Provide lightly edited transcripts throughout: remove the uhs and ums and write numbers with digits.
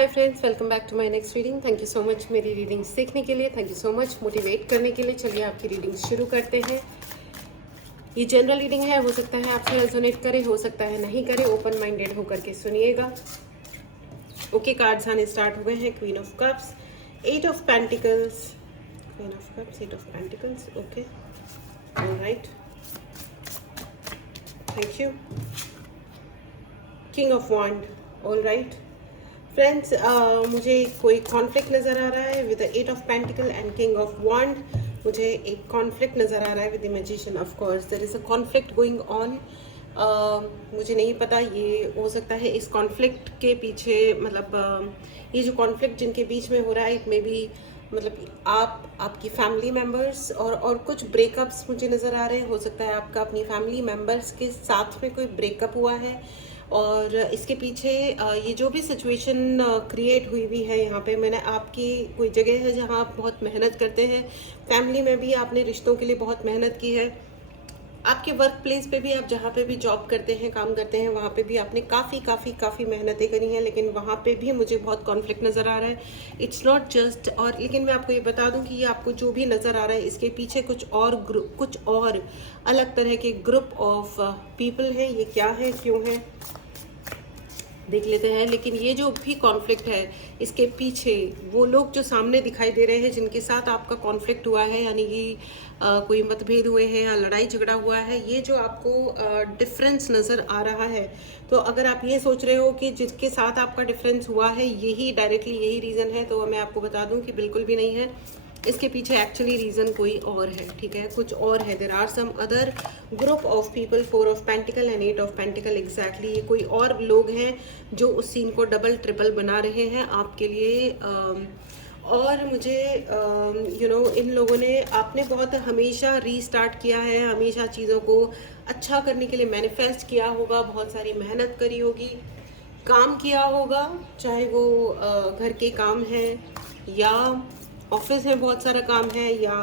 Hi friends, welcome back to my next reading. Thank you so much मेरी reading सीखने के लिए, thank you so much motivate करने के लिए। चलिए आपकी रीडिंग शुरू करते हैं। ये जनरल रीडिंग है, हो सकता है आपसे रेजोनेट करे, हो सकता है नहीं करे। ओपन माइंडेड होकर के सुनिएगा। ओके, कार्ड्स आने स्टार्ट हुए हैं। Queen of cups, eight of pentacles, queen of cups, eight of pentacles. Okay, alright, thank you. King of wand, alright friends, मुझे कोई कॉन्फ्लिक्ट नज़र आ रहा है with the eight of pentacle and king of wand. मुझे एक conflict नज़र आ रहा है with the magician. Of course there is a conflict going on. मुझे नहीं पता, ये हो सकता है इस कॉन्फ्लिक्ट के पीछे मतलब ये जो कॉन्फ्लिक्ट जिनके बीच में हो रहा है, इट मे बी मतलब आपकी फैमिली मेम्बर्स और कुछ ब्रेकअप्स मुझे नज़र आ रहे हैं। हो सकता है आपका अपनी फैमिली मेम्बर्स के साथ में कोई ब्रेकअप हुआ है और इसके पीछे ये जो भी सिचुएशन क्रिएट हुई है, यहाँ पे मैंने आपकी कोई जगह है जहाँ आप बहुत मेहनत करते हैं, फैमिली में भी आपने रिश्तों के लिए बहुत मेहनत की है, आपके वर्क प्लेस पे भी, आप जहाँ पे भी जॉब करते हैं, काम करते हैं, वहाँ पे भी आपने काफ़ी मेहनतें करी हैं, लेकिन वहाँ पे भी मुझे बहुत कॉन्फ्लिक्ट नज़र आ रहा है। इट्स नॉट जस्ट और लेकिन मैं आपको ये बता दूँ कि ये आपको जो भी नज़र आ रहा है, इसके पीछे कुछ और अलग तरह के ग्रुप ऑफ पीपल हैं। ये क्या है, क्यों है, देख लेते हैं। लेकिन ये जो भी कॉन्फ्लिक्ट है, इसके पीछे वो लोग जो सामने दिखाई दे रहे हैं जिनके साथ आपका कॉन्फ्लिक्ट हुआ है, यानी कि कोई मतभेद हुए हैं या लड़ाई झगड़ा हुआ है, ये जो आपको डिफरेंस नज़र आ रहा है, तो अगर आप ये सोच रहे हो कि जिसके साथ आपका डिफरेंस हुआ है यही डायरेक्टली यही रीज़न है, तो मैं आपको बता दूं कि बिल्कुल भी नहीं है। इसके पीछे एक्चुअली रीज़न कोई और है, ठीक है, कुछ और है। There are some other group of people, four of pentacle and eight of pentacle. Exactly ये कोई और लोग हैं जो उस सीन को डबल ट्रिपल बना रहे हैं आपके लिए। और मुझे इन लोगों ने, आपने बहुत हमेशा रीस्टार्ट किया है, हमेशा चीज़ों को अच्छा करने के लिए मैनिफेस्ट किया होगा, बहुत सारी मेहनत करी होगी, काम किया होगा, चाहे वो घर के काम है या ऑफिस में बहुत सारा काम है या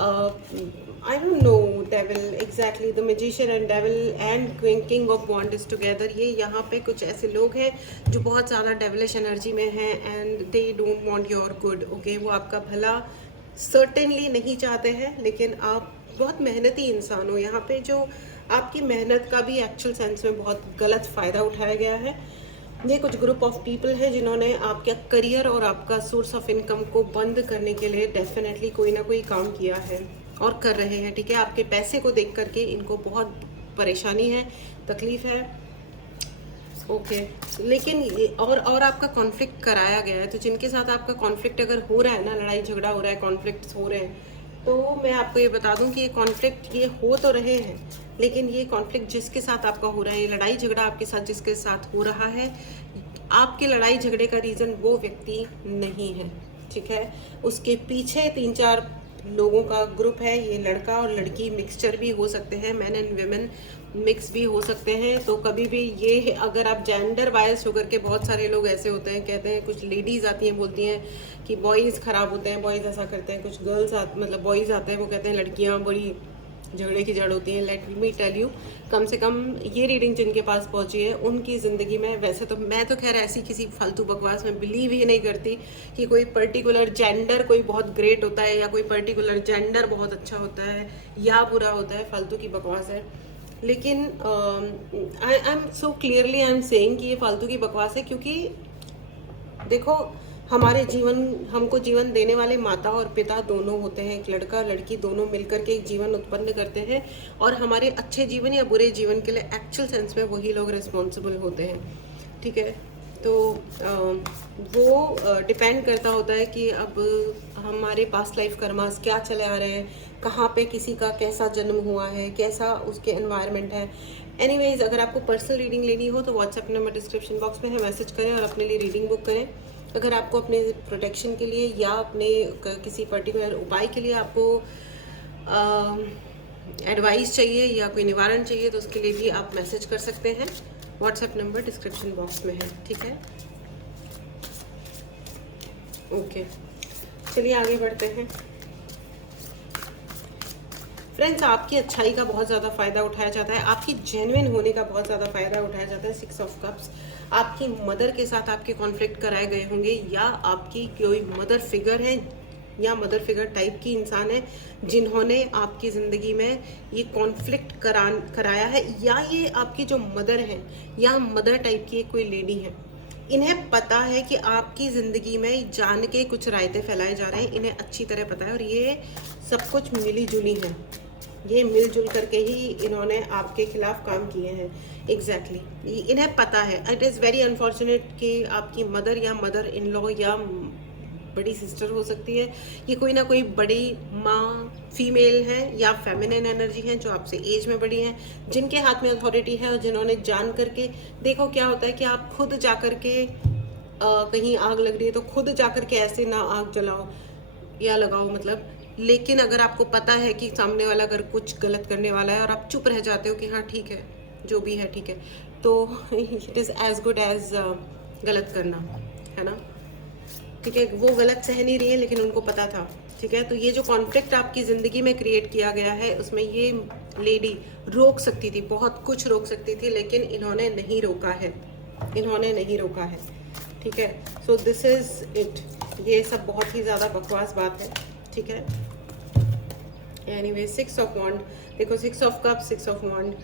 I don't know. Devil, exactly the magician and devil and king of wand is together. ये यहाँ पे कुछ ऐसे लोग हैं जो बहुत ज़्यादा डेविलिश एनर्जी में हैं and they don't want your good. Okay, वो आपका भला सर्टेनली नहीं चाहते हैं, लेकिन आप बहुत मेहनती इंसान हो। यहाँ पे जो आपकी मेहनत का भी एक्चुअल सेंस में बहुत गलत फ़ायदा उठाया गया है। ये कुछ ग्रुप ऑफ पीपल है जिन्होंने आपका करियर और आपका सोर्स ऑफ इनकम को बंद करने के लिए डेफिनेटली कोई ना कोई काम किया है और कर रहे हैं, ठीक है। आपके पैसे को देख करके इनको बहुत परेशानी है, तकलीफ है। ओके, लेकिन ये और आपका कॉन्फ्लिक्ट कराया गया है, तो जिनके साथ आपका कॉन्फ्लिक्ट अगर हो रहा है ना, लड़ाई झगड़ा हो रहा है, कॉन्फ्लिक्ट्स हो रहे हैं, तो मैं आपको ये बता दूं कि ये कॉन्फ्लिक्ट ये हो तो रहे हैं, लेकिन ये कॉन्फ्लिक्ट जिसके साथ आपका हो रहा है, ये लड़ाई झगड़ा आपके साथ जिसके साथ हो रहा है, आपके लड़ाई झगड़े का रीज़न वो व्यक्ति नहीं है, ठीक है। उसके पीछे 3-4 लोगों का ग्रुप है। ये लड़का और लड़की मिक्सचर भी हो सकते हैं, मैन एंड वेमेन मिक्स भी हो सकते हैं। तो कभी भी ये, अगर आप जेंडर बायस होकर के, बहुत सारे लोग ऐसे होते हैं, कहते हैं, कुछ लेडीज़ आती हैं बोलती हैं कि बॉयज़ ख़राब होते हैं, बॉयज़ ऐसा करते हैं, कुछ गर्ल्स मतलब बॉयज़ आते हैं वो कहते हैं लड़कियाँ बड़ी झगड़े की जड़ होती हैं। लेट मी टेल यू, कम से कम ये रीडिंग जिनके पास पहुंची है उनकी ज़िंदगी में, वैसे तो मैं तो खैर ऐसी किसी फालतू बकवास में बिलीव ही नहीं करती कि कोई पर्टिकुलर जेंडर कोई बहुत ग्रेट होता है या कोई पर्टिकुलर जेंडर बहुत अच्छा होता है या बुरा होता है, फालतू की बकवास है। लेकिन I am so clearly I am saying कि ये फालतू की बकवास है, क्योंकि देखो, हमारे जीवन, हमको जीवन देने वाले माता और पिता दोनों होते हैं, एक लड़का लड़की दोनों मिलकर के एक जीवन उत्पन्न करते हैं, और हमारे अच्छे जीवन या बुरे जीवन के लिए एक्चुअल सेंस में वही लोग रिस्पॉन्सिबल होते हैं, ठीक है। तो वो डिपेंड करता होता है कि अब हमारे पास्ट लाइफ कर्मास क्या चले आ रहे हैं, कहाँ पे किसी का कैसा जन्म हुआ है, कैसा उसके एनवायरनमेंट है। एनीवेज, अगर आपको पर्सनल रीडिंग लेनी हो तो व्हाट्सएप नंबर डिस्क्रिप्शन बॉक्स में है, मैसेज करें और अपने लिए रीडिंग बुक करें। अगर आपको अपने प्रोटेक्शन के लिए या अपने किसी पर्टिकुलर उपाय के लिए आपको एडवाइस चाहिए या कोई निवारण चाहिए, तो उसके लिए भी आप मैसेज कर सकते हैं। व्हाट्सएप नंबर डिस्क्रिप्शन बॉक्स में है, ठीक है। ओके, चलिए आगे बढ़ते हैं। फ्रेंड्स, आपकी अच्छाई का बहुत ज़्यादा फ़ायदा उठाया जाता है, आपकी जेन्युइन होने का बहुत ज़्यादा फ़ायदा उठाया जाता है। 6 ऑफ कप्स, आपकी मदर के साथ आपके कॉन्फ्लिक्ट कराए गए होंगे, या आपकी कोई मदर फिगर है या मदर फिगर टाइप की इंसान है जिन्होंने आपकी ज़िंदगी में ये कॉन्फ्लिक्ट कराया है, या ये आपकी जो मदर है या मदर टाइप की कोई लेडी है, इन्हें पता है कि आपकी ज़िंदगी में जान के कुछ रायते फैलाए जा रहे हैं, इन्हें अच्छी तरह पता है और ये सब कुछ मिली जुली है, ये मिलजुल करके ही इन्होंने आपके खिलाफ काम किए हैं। एग्जैक्टली इन्हें पता है। इट इज़ वेरी अनफॉर्चुनेट कि आपकी मदर या मदर इन लॉ या बड़ी सिस्टर हो सकती है, ये कोई ना कोई बड़ी माँ फीमेल है या फेमिनिन एनर्जी है जो आपसे एज में बड़ी है, जिनके हाथ में अथॉरिटी है और जिन्होंने जान करके, देखो क्या होता है कि आप खुद जा कर के कहीं आग लग रही है तो खुद जा कर के ऐसे ना आग जलाओ या लगाओ, मतलब, लेकिन अगर आपको पता है कि सामने वाला अगर कुछ गलत करने वाला है और आप चुप रह जाते हो कि हाँ ठीक है जो भी है ठीक है, तो it is as good as गलत करना, है ना। ठीक है, वो गलत सह नहीं रही है लेकिन उनको पता था। ठीक है, तो ये जो कॉन्फ्लिक्ट आपकी ज़िंदगी में क्रिएट किया गया है उसमें ये लेडी रोक सकती थी, बहुत कुछ रोक सकती थी, लेकिन इन्होंने नहीं रोका है, इन्होंने नहीं रोका है। ठीक है, सो दिस इज़ इट। ये सब बहुत ही ज़्यादा बकवास बात है। ठीक है, एनीवे 6 ऑफ वॉन्ड, देखो 6 of cup, 6 of wand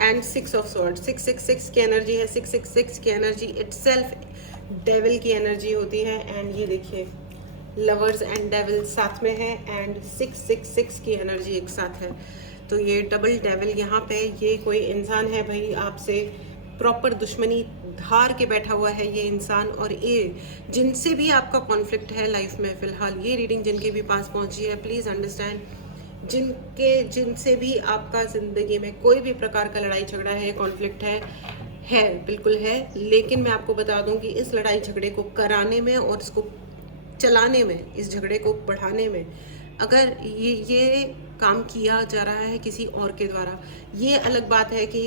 and 6 of sword. 666 की एनर्जी है, 666 की एनर्जी इटसेल्फ डेविल की एनर्जी होती है। एंड ये देखिए लवर्स एंड डेविल साथ में है एंड 666 की एनर्जी एक साथ है, तो ये डबल डेविल यहाँ पे, ये कोई इंसान है भाई आपसे प्रॉपर दुश्मनी धार के बैठा हुआ है ये इंसान, और ये जिनसे भी आपका कॉन्फ्लिक्ट है लाइफ में फ़िलहाल, ये रीडिंग जिनके भी पास पहुंची है प्लीज़ अंडरस्टैंड, जिनसे भी आपका ज़िंदगी में कोई भी प्रकार का लड़ाई झगड़ा है, कॉन्फ्लिक्ट है बिल्कुल है, लेकिन मैं आपको बता दूं कि इस लड़ाई झगड़े को कराने में और इसको चलाने में, इस झगड़े को बढ़ाने में अगर ये काम किया जा रहा है किसी और के द्वारा, ये अलग बात है कि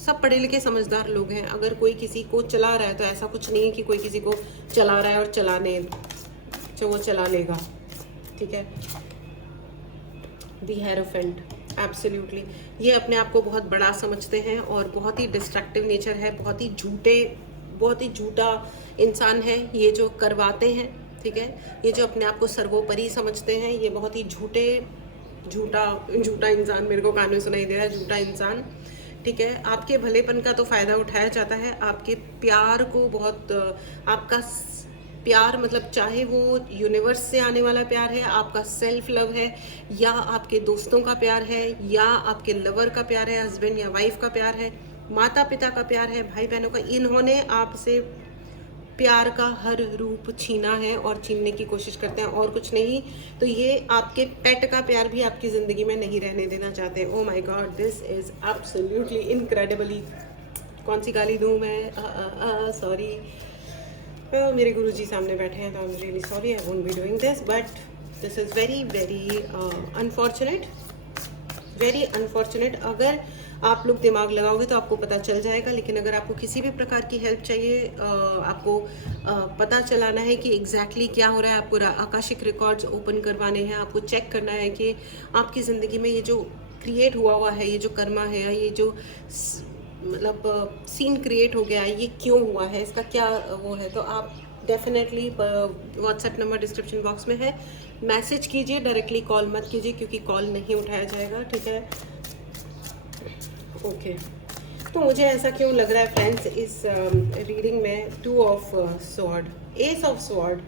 सब पढ़े लिखे समझदार लोग हैं, अगर कोई किसी को चला रहा है तो ऐसा कुछ नहीं है कि कोई किसी को चला रहा है और चलाने जो वो चला लेगा। ठीक है, दी हेरोफेंट, एब्सोल्युटली ये अपने आप को बहुत बड़ा समझते हैं और बहुत ही डिस्ट्रक्टिव नेचर है, बहुत ही झूठा इंसान है ये जो करवाते हैं। ठीक है, ये जो अपने आप को सर्वोपरि समझते हैं, ये बहुत ही झूठा इंसान, मेरे को कान में सुनाई दे रहा है, झूठा इंसान। ठीक है, आपके भलेपन का तो फ़ायदा उठाया जाता है, आपके प्यार को बहुत, आपका प्यार मतलब चाहे वो यूनिवर्स से आने वाला प्यार है, आपका सेल्फ लव है, या आपके दोस्तों का प्यार है, या आपके लवर का प्यार है, हस्बैंड या वाइफ का प्यार है, माता पिता का प्यार है, भाई बहनों का, इन्होंने आपसे प्यार का हर रूप छीना है और छीनने की कोशिश करते हैं और कुछ नहीं। तो ये आपके पेट का प्यार भी आपकी ज़िंदगी में नहीं रहने देना चाहते। ओ my God, this is absolutely incredibly, कौन सी गाली दूँ मैं, सॉरी, मेरे गुरुजी सामने बैठे हैं तो I am really sorry, I won't be doing this, but this is very very unfortunate, very unfortunate. अगर आप लोग दिमाग लगाओगे तो आपको पता चल जाएगा, लेकिन अगर आपको किसी भी प्रकार की हेल्प चाहिए, आपको पता चलाना है कि एग्जैक्टली क्या हो रहा है, आपको आकाशिक रिकॉर्ड्स ओपन करवाने हैं, आपको चेक करना है कि आपकी ज़िंदगी में ये जो क्रिएट हुआ है, ये जो कर्मा है, ये जो मतलब सीन क्रिएट हो गया है, ये क्यों हुआ है, इसका क्या वो है, तो आप definitely WhatsApp number description box में है, मैसेज कीजिए, डायरेक्टली कॉल मत कीजिए क्योंकि कॉल नहीं उठाया जाएगा। ठीक है, ओके। तो मुझे ऐसा क्यों लग रहा है फ्रेंड्स इस रीडिंग में 2 of sword, ace of sword,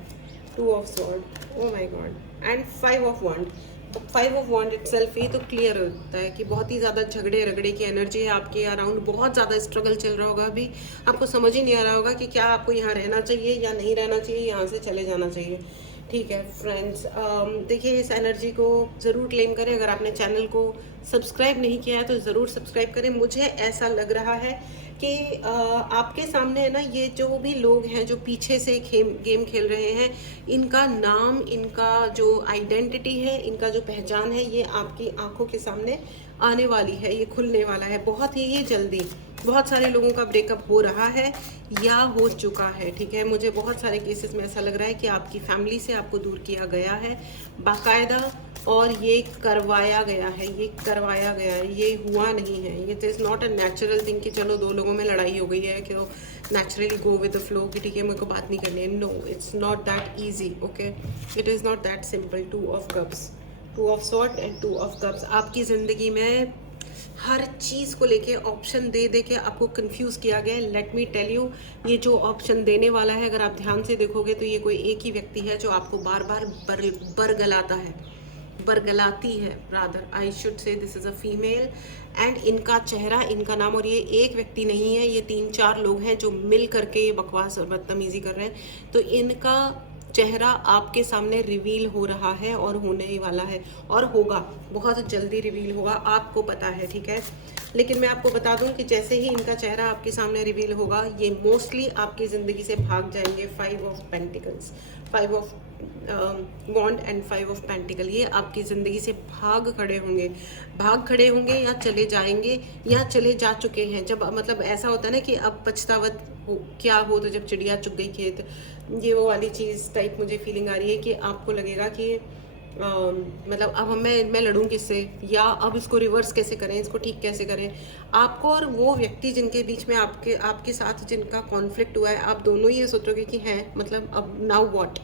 2 of sword, oh my God, and 5 of wand. तो 5 ऑफ वॉन्ड इटसेल्फ ही तो क्लियर होता है कि बहुत ही ज़्यादा झगड़े रगड़े की एनर्जी है आपके अराउंड, बहुत ज़्यादा स्ट्रगल चल रहा होगा, अभी आपको समझ ही नहीं आ रहा होगा कि क्या आपको यहाँ रहना चाहिए या नहीं रहना चाहिए, यहाँ से चले जाना चाहिए। ठीक है फ्रेंड्स, देखिए इस एनर्जी को ज़रूर क्लेम करें। अगर आपने चैनल को सब्सक्राइब नहीं किया है तो ज़रूर सब्सक्राइब करें। मुझे ऐसा लग रहा है कि आपके सामने है ना, ये जो भी लोग हैं जो पीछे से गेम खेल रहे हैं, इनका नाम, इनका जो आइडेंटिटी है, इनका जो पहचान है, ये आपकी आंखों के सामने आने वाली है, ये खुलने वाला है बहुत ही जल्दी। बहुत सारे लोगों का ब्रेकअप हो रहा है या हो चुका है। ठीक है, मुझे बहुत सारे केसेस में ऐसा लग रहा है कि आपकी फैमिली से आपको दूर किया गया है, बाकायदा और ये करवाया गया है, ये करवाया गया है, ये हुआ नहीं है। ये is not a natural thing कि चलो दो लोगों में लड़ाई हो गई है कि वो naturally go with the flow कि ठीक है मेरे को बात नहीं करनी है। No, it's not that easy, okay, it is not that simple. 2 of cups, 2 of sword and 2 of cups. आपकी ज़िंदगी में हर चीज़ को लेके ऑप्शन दे दे के आपको कंफ्यूज किया गया है। लेट मी टेल यू, ये जो ऑप्शन देने वाला है अगर आप ध्यान से देखोगे तो ये कोई एक ही व्यक्ति है जो आपको बार बार बरगलाता है, बरगलाती है, rather I should say this is a female. And इनका चेहरा, इनका नाम, और ये एक व्यक्ति नहीं है, ये 3-4 लोग हैं जो मिल करके ये बकवास और बदतमीजी कर रहे हैं। तो इनका चेहरा आपके सामने रिवील हो रहा है और होने ही वाला है और होगा, बहुत जल्दी रिवील होगा, आपको पता है, ठीक है। लेकिन मैं आपको बता दूं कि जैसे ही इनका चेहरा आपके सामने रिवील होगा ये मोस्टली आपकी ज़िंदगी से भाग जाएंगे। 5 of pentacles, 5 of wand and 5 of pentacle, ये आपकी ज़िंदगी से भाग खड़े होंगे या चले जाएंगे या चले जा चुके हैं। जब मतलब ऐसा होता है ना कि अब पछतावत क्या हो तो जब चिड़िया चुग गई खेत, ये वो वाली चीज़ टाइप मुझे फीलिंग आ रही है कि आपको लगेगा कि मतलब अब मैं लड़ूं किससे, या अब इसको रिवर्स कैसे करें, इसको ठीक कैसे करें। आपको और वो व्यक्ति जिनके बीच में आपके साथ जिनका कॉन्फ्लिक्ट हुआ है, आप दोनों ही ये सोचोगे कि है मतलब अब नाउ व्हाट,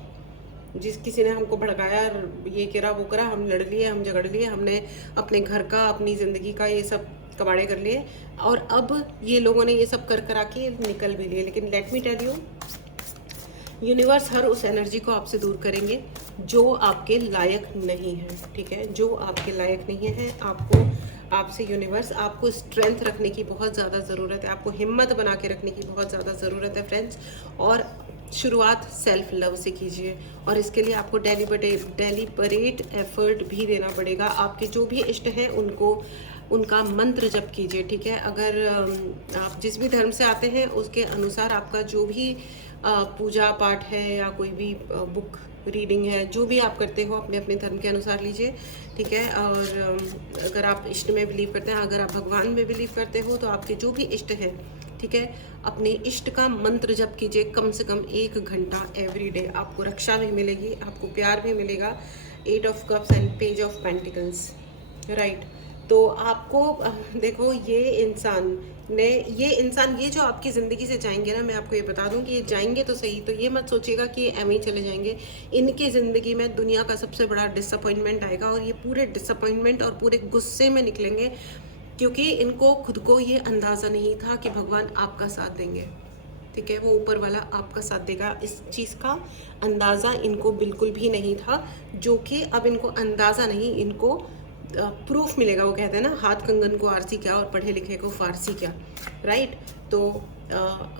जिस किसी ने हमको भड़काया, ये करा वो करा, हम लड़ लिए, हम झगड़ लिए, हमने अपने घर का, अपनी ज़िंदगी का ये सब कबाड़े कर लिए और अब ये लोगों ने ये सब कर करा के निकल भी लिए। लेकिन let me tell you, universe हर उस एनर्जी को आपसे दूर करेंगे जो आपके लायक नहीं है, ठीक है, जो आपके लायक नहीं है। आपसे यूनिवर्स, आपको स्ट्रेंथ रखने की बहुत ज़्यादा ज़रूरत है, आपको हिम्मत बना के रखने की बहुत ज़्यादा ज़रूरत है फ्रेंड्स। और शुरुआत सेल्फ लव से कीजिए और इसके लिए आपको डेलिबरेट एफर्ट भी देना पड़ेगा। आपके जो भी इष्ट हैं उनका मंत्र जप कीजिए, ठीक है। अगर आप जिस भी धर्म से आते हैं उसके अनुसार आपका जो भी पूजा पाठ है या कोई भी बुक रीडिंग है, जो भी आप करते हो अपने अपने धर्म के अनुसार लीजिए, ठीक है। और अगर आप इष्ट में बिलीव करते हैं, अगर आप भगवान में बिलीव करते हो तो आपके जो भी इष्ट है, ठीक है, अपने इष्ट का मंत्र जप कीजिए कम से कम 1 घंटा एवरी डे। आपको रक्षा भी मिलेगी, आपको प्यार भी मिलेगा। 8 of cups and page of pentacles, right. तो आपको देखो, ये जो आपकी ज़िंदगी से जाएंगे ना, मैं आपको ये बता दूं कि ये जाएंगे तो सही, तो ये मत सोचिएगा कि ये एम ही चले जाएंगे। इनकी ज़िंदगी में दुनिया का सबसे बड़ा डिसअपॉइंटमेंट आएगा और ये पूरे डिसअपॉइंटमेंट और पूरे गुस्से में निकलेंगे क्योंकि इनको खुद को ये अंदाज़ा नहीं था कि भगवान आपका साथ देंगे, ठीक है, वो ऊपर वाला आपका साथ देगा। इस चीज़ का अंदाज़ा इनको बिल्कुल भी नहीं था, जो कि अब इनको अंदाज़ा नहीं, इनको प्रूफ मिलेगा। वो कहते हैं ना, हाथ कंगन को आरसी क्या और पढ़े लिखे को फारसी क्या, राइट। तो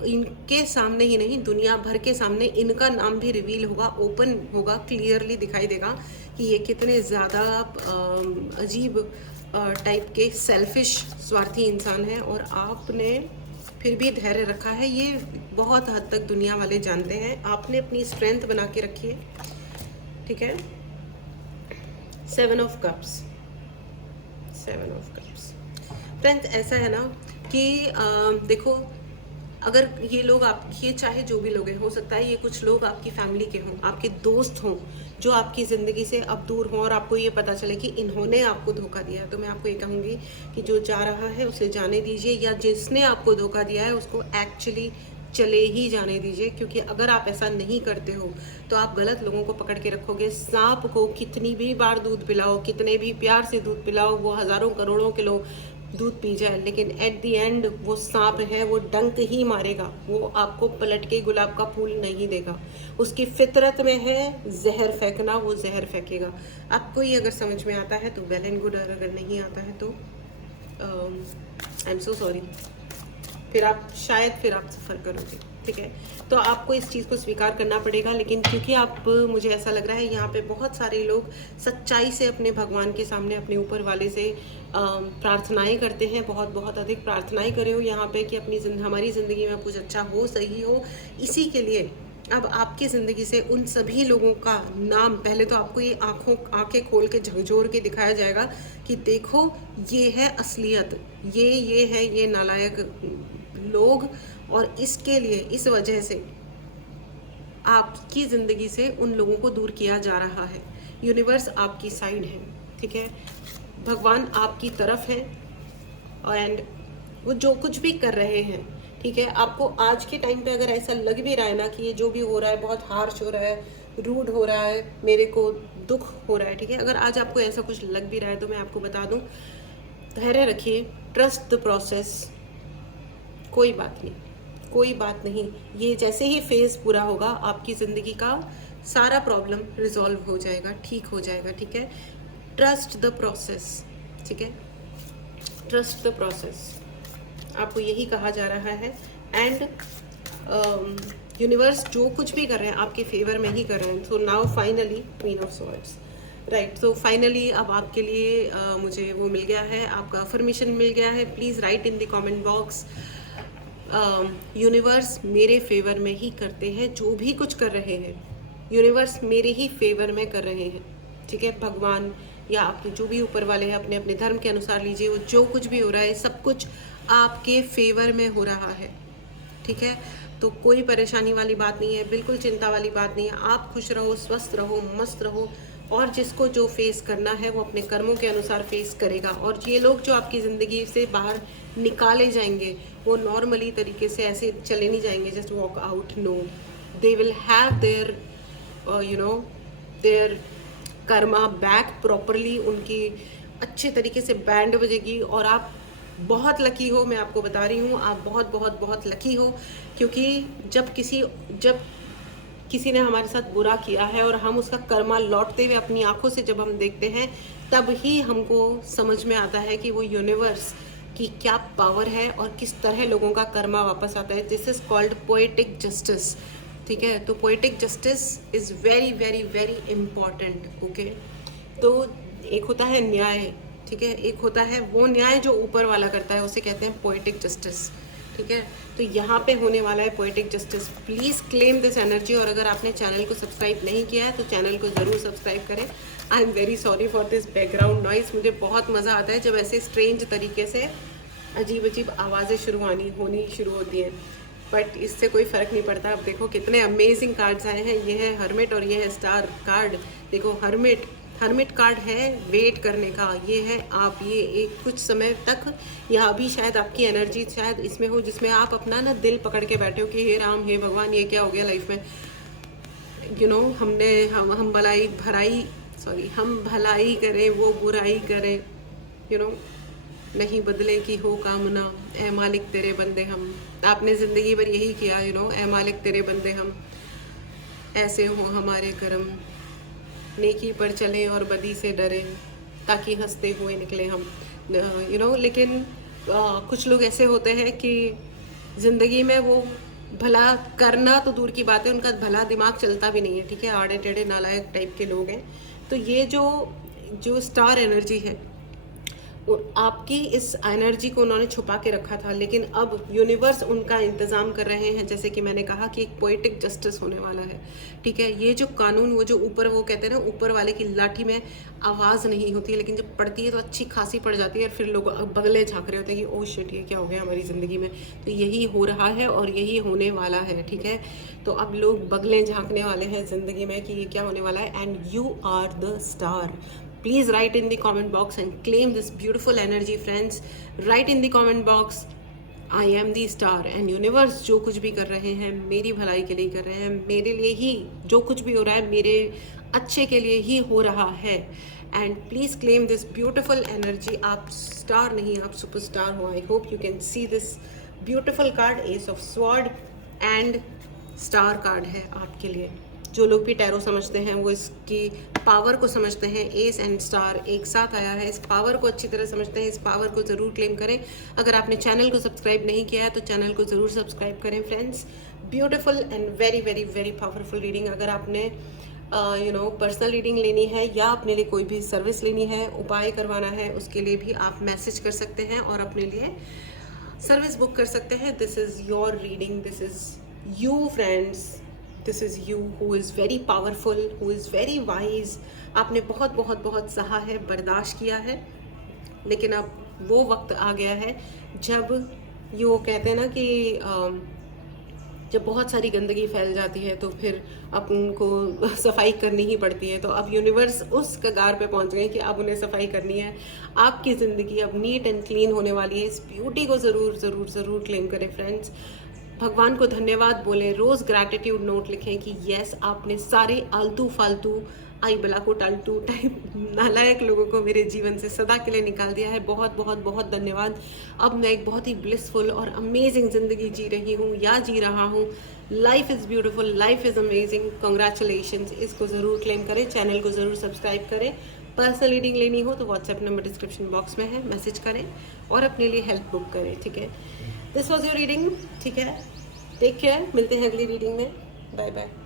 इनके सामने ही नहीं, दुनिया भर के सामने इनका नाम भी रिवील होगा, ओपन होगा, क्लियरली दिखाई देगा कि ये कितने ज़्यादा अजीब टाइप के सेल्फिश स्वार्थी इंसान हैं। और आपने फिर भी धैर्य रखा है, ये बहुत हद तक दुनिया वाले जानते हैं। आपने अपनी स्ट्रेंथ बना के रखी है, ठीक है। 7 of cups, 7 of cups. Friends, ऐसा है ना कि देखो, अगर ये लोग ये चाहे जो भी लोग हैं, हो सकता है ये कुछ लोग आपकी फैमिली के हों, आपके दोस्त हों, जो आपकी ज़िंदगी से अब दूर हों और आपको ये पता चले कि इन्होंने आपको धोखा दिया है। तो मैं आपको ये कहूँगी कि जो जा रहा है उसे जाने दीजिए, या जिसने आपको धोखा दिया है उसको एक्चुअली चले ही जाने दीजिए। क्योंकि अगर आप ऐसा नहीं करते हो तो आप गलत लोगों को पकड़ के रखोगे। सांप को कितनी भी बार दूध पिलाओ, कितने भी प्यार से दूध पिलाओ, वो हज़ारों करोड़ों किलो दूध पी जाए, लेकिन एट द एंड वो सांप है, वो डंक ही मारेगा, वो आपको पलट के गुलाब का फूल नहीं देगा। उसकी फितरत में है जहर फेंकना, वो जहर फेंकेगा। आपको ये अगर समझ में आता है तो वेल एंड गुड, और अगर नहीं आता है तो आई एम सो सॉरी, फिर आप सफ़र करोगे, ठीक है। तो आपको इस चीज़ को स्वीकार करना पड़ेगा। लेकिन क्योंकि मुझे ऐसा लग रहा है यहाँ पे बहुत सारे लोग सच्चाई से अपने भगवान के सामने, अपने ऊपर वाले से प्रार्थनाएं करते हैं, बहुत बहुत अधिक प्रार्थनाएं करे हो यहाँ पे कि हमारी ज़िंदगी में कुछ अच्छा हो, सही हो। इसी के लिए अब आपकी ज़िंदगी से उन सभी लोगों का नाम, पहले तो आपको ये आंखें खोल के झकझोर के दिखाया जाएगा कि देखो ये है असलियत, ये है ये नालायक लोग, और इसके लिए, इस वजह से आपकी ज़िंदगी से उन लोगों को दूर किया जा रहा है। यूनिवर्स आपकी साइड है, ठीक है, भगवान आपकी तरफ है, एंड वो जो कुछ भी कर रहे हैं, ठीक है, आपको आज के टाइम पे अगर ऐसा लग भी रहा है ना कि ये जो भी हो रहा है बहुत हार्श हो रहा है, रूड हो रहा है, मेरे को दुख हो रहा है, ठीक है, अगर आज आपको ऐसा कुछ लग भी रहा है तो मैं आपको बता दूं, धैर्य रखिए, ट्रस्ट द प्रोसेस, कोई बात नहीं, कोई बात नहीं, ये जैसे ही फेज पूरा होगा आपकी ज़िंदगी का सारा प्रॉब्लम रिजॉल्व हो जाएगा, ठीक हो जाएगा, ठीक है, ट्रस्ट द प्रोसेस, ठीक है, ट्रस्ट द प्रोसेस, आपको यही कहा जा रहा है। एंड यूनिवर्स जो कुछ भी कर रहे हैं आपके फेवर में ही कर रहे हैं। So now finally queen of swords, right, so finally अब आपके लिए मुझे वो मिल गया है, आपका अफर्मेशन मिल गया है। Please write in the comment box, universe मेरे फेवर में ही करते हैं, जो भी कुछ कर रहे हैं यूनिवर्स मेरे ही फेवर में कर रहे हैं, ठीक है, भगवान या आपके जो भी ऊपर वाले हैं अपने अपने धर्म के अनुसार लीजिए, वो जो कुछ भी हो रहा है सब कुछ आपके फेवर में हो रहा है, ठीक है, तो कोई परेशानी वाली बात नहीं है, बिल्कुल चिंता वाली बात नहीं है, आप खुश रहो, स्वस्थ रहो, मस्त रहो, और जिसको जो फेस करना है वो अपने कर्मों के अनुसार फेस करेगा। और ये लोग जो आपकी ज़िंदगी से बाहर निकाले जाएंगे वो नॉर्मली तरीके से ऐसे चले नहीं जाएंगे just walk out, no, they will have their their karma back properly, उनकी अच्छे तरीके से बैंड बजेगी। और आप बहुत लकी हो, मैं आपको बता रही हूँ, आप बहुत बहुत बहुत लकी हो, क्योंकि जब किसी ने हमारे साथ बुरा किया है और हम उसका कर्मा लौटते हुए अपनी आंखों से जब हम देखते हैं, तब ही हमको समझ में आता है कि वो यूनिवर्स की क्या पावर है और किस तरह लोगों का कर्मा वापस आता है। This is called poetic justice, ठीक है, तो poetic justice is very very very important, okay. तो एक होता है न्याय, ठीक है, एक होता है वो न्याय जो ऊपर वाला करता है, उसे कहते हैं पोएटिक जस्टिस, ठीक है, तो यहाँ पे होने वाला है poetic justice. Please claim this energy, और अगर आपने चैनल को सब्सक्राइब नहीं किया है तो चैनल को ज़रूर सब्सक्राइब करें। I am very sorry for this background noise, मुझे बहुत मज़ा आता है जब ऐसे स्ट्रेंज तरीके से अजीब अजीब आवाज़ें होनी शुरू होती हैं, बट इससे कोई फ़र्क नहीं पड़ता। अब देखो कितने अमेजिंग कार्ड्स आए हैं, ये है हर्मिट और ये है स्टार कार्ड। देखो हर्मिट कार्ड है वेट करने का, ये है आप, ये एक कुछ समय तक या अभी शायद आपकी एनर्जी शायद इसमें हो जिसमें आप अपना ना दिल पकड़ के बैठे हो कि हे राम हे भगवान ये क्या हो गया लाइफ में, हम भलाई करें वो बुराई करें, नहीं बदले की हो कामना, ए मालिक तेरे बंदे हम। आपने ज़िंदगी भर यही किया, ए मालिक तेरे बंदे हम, ऐसे हो हमारे कर्म, नेकी पर चलें और बदी से डरें, ताकि हंसते हुए निकले हम, लेकिन कुछ लोग ऐसे होते हैं कि ज़िंदगी में वो भला करना तो दूर की बात है, उनका भला दिमाग चलता भी नहीं है, ठीक है, आड़े टेढ़े नालायक टाइप के लोग हैं। तो ये जो स्टार एनर्जी है, और आपकी इस एनर्जी को उन्होंने छुपा के रखा था, लेकिन अब यूनिवर्स उनका इंतज़ाम कर रहे हैं। जैसे कि मैंने कहा कि एक पोएटिक जस्टिस होने वाला है, ठीक है, ये जो कानून, वो जो ऊपर वो कहते हैं ना, ऊपर वाले की लाठी में आवाज़ नहीं होती है, लेकिन जब पड़ती है तो अच्छी खासी पड़ जाती है, और फिर लोग बगले झाँक रहे होते हैं कि ओह शिट ये क्या हो गया हमारी ज़िंदगी में। तो यही हो रहा है और यही होने वाला है, ठीक है, तो अब लोग बगले झाँकने वाले हैं ज़िंदगी में कि ये क्या होने वाला है। And you are the star. Please write in the comment box and claim this beautiful energy, friends. Write in the comment box, I am the star, and universe जो कुछ भी कर रहे हैं मेरी भलाई के लिए कर रहे हैं, मेरे लिए ही जो कुछ भी हो रहा है मेरे अच्छे के लिए ही हो रहा है। And please claim this beautiful energy. आप स्टार नहीं, आप सुपरस्टार हो। I hope you can see this beautiful card, S of sword and star card है आपके लिए। जो लोग भी टैरो समझते हैं वो इसकी पावर को समझते हैं, एस एंड स्टार एक साथ आया है, इस पावर को अच्छी तरह समझते हैं, इस पावर को ज़रूर क्लेम करें। अगर आपने चैनल को सब्सक्राइब नहीं किया है तो चैनल को ज़रूर सब्सक्राइब करें friends. Beautiful and very very very powerful reading. अगर आपने पर्सनल रीडिंग लेनी है या अपने लिए कोई भी सर्विस लेनी है, उपाय करवाना है, उसके लिए भी आप मैसेज कर सकते हैं और अपने लिए सर्विस बुक कर सकते हैं। This is your reading, this is you friends, this is you who is very powerful, who is very wise. आपने बहुत बहुत बहुत सहा है, बर्दाश्त किया है, लेकिन अब वो वक्त आ गया है जब ये वो कहते हैं ना कि जब बहुत सारी गंदगी फैल जाती है तो फिर अपन को सफाई करनी ही पड़ती है। तो अब यूनिवर्स उस कगार पे पहुंच गए कि अब उन्हें सफाई करनी है। आपकी ज़िंदगी अब नीट एंड क्लीन होने वाली है। इस ब्यूटी को ज़रूर ज़रूर ज़रूर क्लेम करें फ्रेंड्स। भगवान को धन्यवाद बोलें, रोज़ ग्रैटिट्यूड नोट लिखें कि यस आपने सारे आलतू फालतू आई बला को टालतू टाइप नालायक लोगों को मेरे जीवन से सदा के लिए निकाल दिया है। बहुत बहुत बहुत धन्यवाद। अब मैं एक बहुत ही ब्लिसफुल और अमेजिंग ज़िंदगी जी रही हूँ या जी रहा हूँ। Life is beautiful, life is amazing. Congratulations. इसको ज़रूर क्लेम करें, चैनल को ज़रूर सब्सक्राइब करें। पर्सनल रीडिंग लेनी हो तो व्हाट्सएप नंबर डिस्क्रिप्शन बॉक्स में है, मैसेज करें और अपने लिए हेल्प बुक करें, ठीक है। दिस वॉज योर रीडिंग, ठीक है। टेक केयर, मिलते हैं अगली रीडिंग में। Bye bye.